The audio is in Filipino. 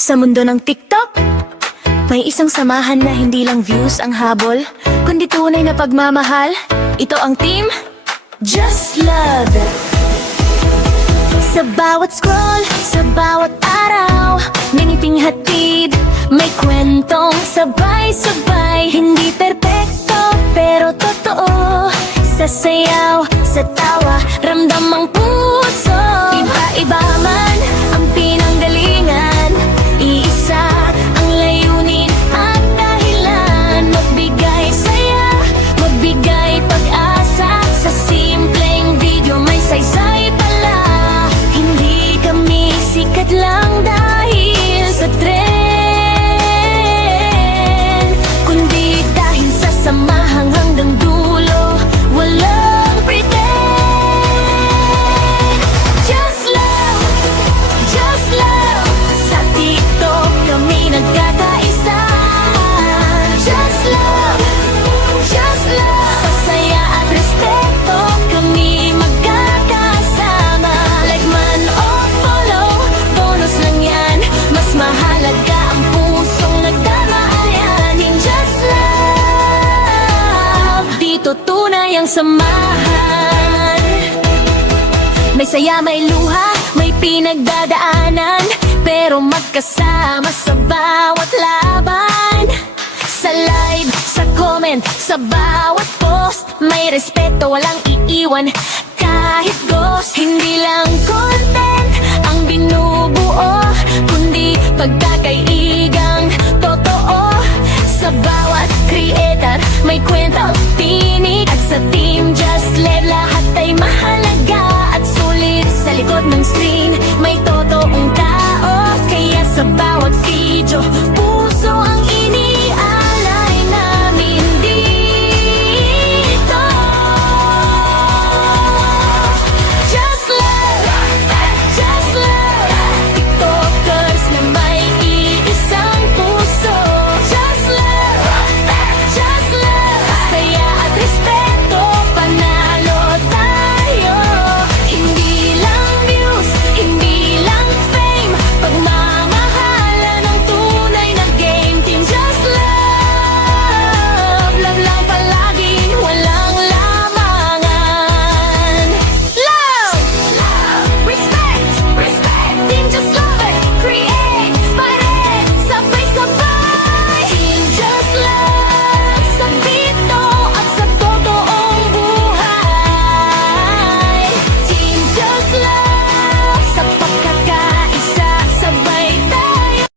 Sa mundo ng TikTok, may isang samahan na hindi lang views ang habol, kundi tunay na pagmamahal. Ito ang team Just Love. Sa bawat scroll, sa bawat araw, may ngiting hatid, may kwentong sabay-sabay. Hindi perpekto, pero totoo. Sa sayaw, sa tawa, ramdam ang puso. Iba-iba man ang pinanggalingan, iisa ang layunin at dahilan. Magbigay saya, magbigay pag-asa. Sa simpleng video may saysay pala. Hindi kami sikat lang dahil sa trend, kundi dahil sa samahang hanggang dulo. Walang pretend. Just love, just love. Sa TikTok kami nagkakaisa. Just love, just love. Sa saya at respeto kami magkakasama. Like man o follow, bonus lang yan. Mas mahalaga ang pusong nagdamaayan. In Just Love, dito tunay ang samahan. May saya, may luha, may pinagdadaanan, pero magkasama sa bawat laban. Sa live, sa comment, sa bawat post, may respeto, walang iiwan kahit ghost. Hindi lang content ang binubuo, kundi pagkakaigang totoo. Sa bawat creator, may kwentang tinig. At sa team Just Live, lahat ay mahalaga at sulit. Sa likod ng screen, may totoong tao. Kaya sa bawat video,